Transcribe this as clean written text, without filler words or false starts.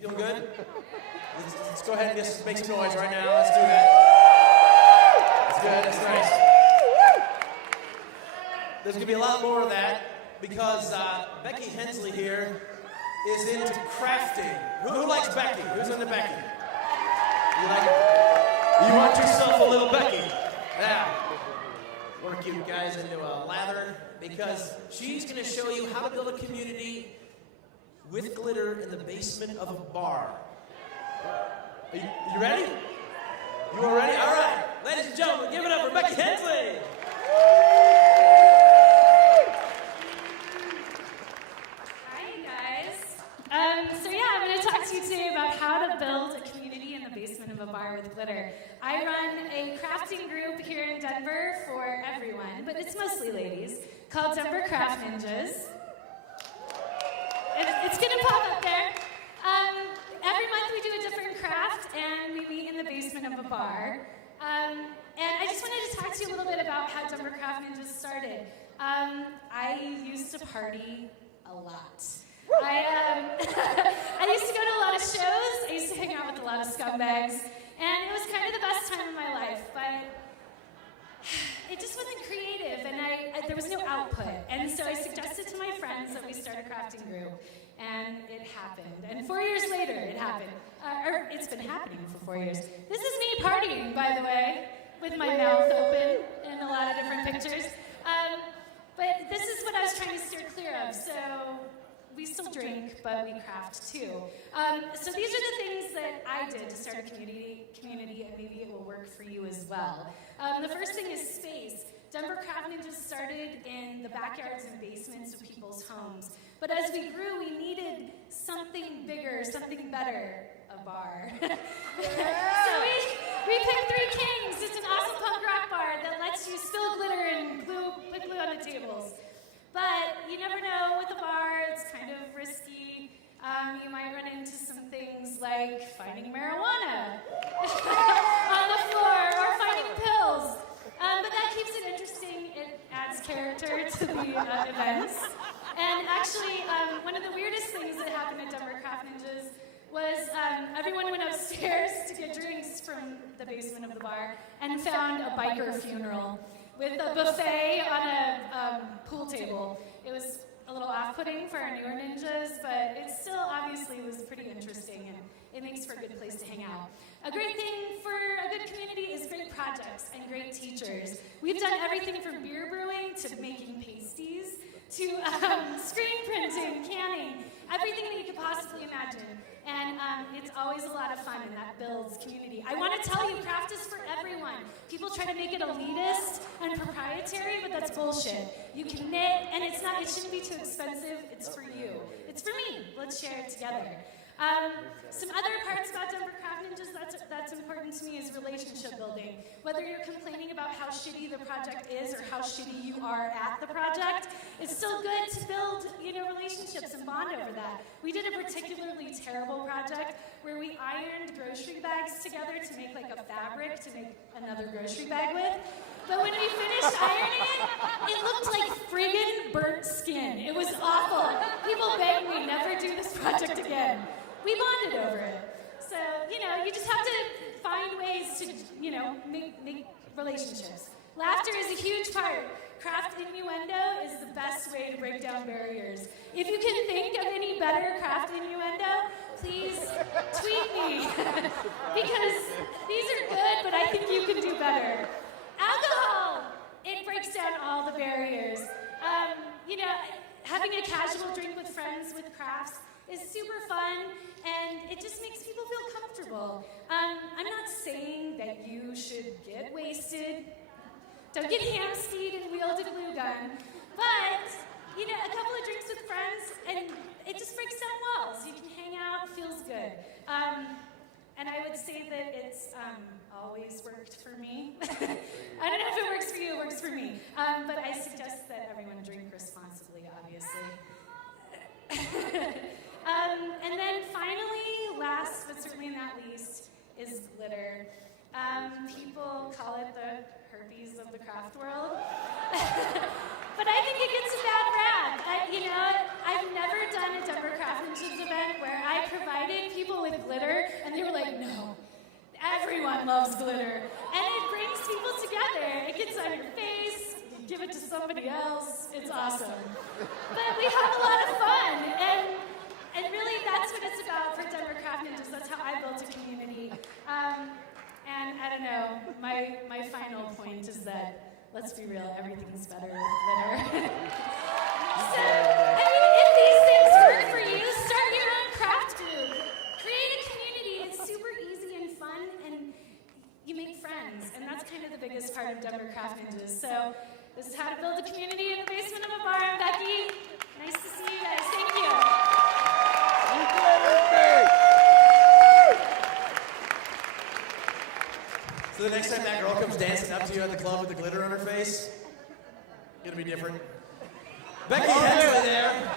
Feeling good? Let's go ahead and just make some noise right now. Let's do that. That's good. That's nice. There's going to be a lot more of that because Becky Hensley here is into crafting. Who likes Becky? Who's into Becky? You like it? You want yourself a little Becky? Yeah. Work you guys into a lather because she's going to show you how to build a community with glitter in the basement of a bar. Are you ready? You all ready? All right. Ladies and gentlemen, give it up for Becky Hensley. Hi, guys. I'm going to talk to you today about how to build a community in the basement of a bar with glitter. I run a crafting group here in Denver for everyone, but it's mostly ladies, called Denver Craft Ninjas. It's going to pop up there. Every month we do a different craft, and we meet in the basement of a bar. And I just wanted to talk to you a little bit about how Denver Craft Ninjas started. I used to party a lot. I used to go to a lot of shows. I used to hang out with a lot of scumbags. And it was kind of the best time of my life, but it just wasn't creative, and there was no output. And so I suggested to my friends that we start a crafting group, and it happened. And 4 years later, it happened. Or it's been happening for 4 years. This is me partying, by the way, with my mouth open in a lot of different pictures. But this is what I was trying to steer clear of. So we still drink, but we craft too. So these are the things that I did to start a community, and maybe it will work for you as well. The first thing is space. Denver Craft Ninjas started in the backyards and basements of people's homes. But as we grew, we needed something bigger, something better, a bar. So we picked Three Kings. It's an awesome punk rock bar that lets you spill glitter and put glue on the tables. But you never know with a bar, it's kind of risky. You might run into some things like finding marijuana on the floor or finding pills. But that keeps it interesting. It adds character to the events. And actually, one of the weirdest things that happened at Denver Craft Ninjas was everyone went upstairs to get drinks from the basement of the bar and found a biker funeral with a buffet on a pool table. It was a little off-putting for our newer ninjas, but it still obviously was pretty interesting, and it makes for a good place to hang out. A great thing for a good community is great projects and great teachers. We've done everything from beer brewing to making pasties to screen printing, canning, everything that you could possibly imagine. And it's always a lot of fun, and that builds community. I want to tell you, craft is for everyone. People try to make it elitist and proprietary, but that's bullshit. You can knit, and it shouldn't be too expensive. It's for you. It's for me. Let's share it together. Some other parts about Denver Craft Ninjas that's important to me is relationship building. Whether you're complaining about how shitty the project is or how shitty you are at the project, it's still good to build, relationships and bond over that. We did a particularly terrible project where we ironed grocery bags together to make like a fabric to make another grocery bag with. But when we finished ironing it looked like friggin' burnt skin. It was awful. People begged me never do this project again. We bonded over it. So, you just have to find ways to, make relationships. Laughter is a huge part. Craft innuendo is the best way to break down barriers. If you can think of any better craft innuendo, please tweet me. Because these are good, but I think you can do better. Alcohol, it breaks down all the barriers. Having a casual drink with friends with crafts is super fun, and it just makes people feel comfortable. I'm not saying that you should get wasted. Don't get hamstied and wield a glue gun. But, a couple of drinks with friends, and it just breaks down walls. You can hang out, feels good. And I would say that it's always worked for me. I don't know if it works for you, it works for me. But I suggest that everyone drink responsibly, obviously. And then finally, last but certainly not least, is glitter. People call it the herpes of the craft world. But I think it gets a bad rap. I've never done a Denver Craft Ninjas event where I provided people with glitter, and they were like, no, everyone loves glitter. And it brings people together. It gets on your face, you give it to somebody else. It's awesome. But we have a lot of fun, and really that's what it's about for Denver Craft Ninjas. That's how I built a community. And I don't know, my final point is that, let's be real, everything's better with glitter. So, if these things work for you, start your own craft group. Create a community. It's super easy and fun, and you make friends. And that's kind of the biggest part of Denver Craft Ninjas. So, this is how to build a community in the basement of a bar. I'm Becky. Nice to see you guys. Thank you. So the next time that girl comes dancing up to you at the club with the glitter on her face, it'll be different. Becky Hensley there.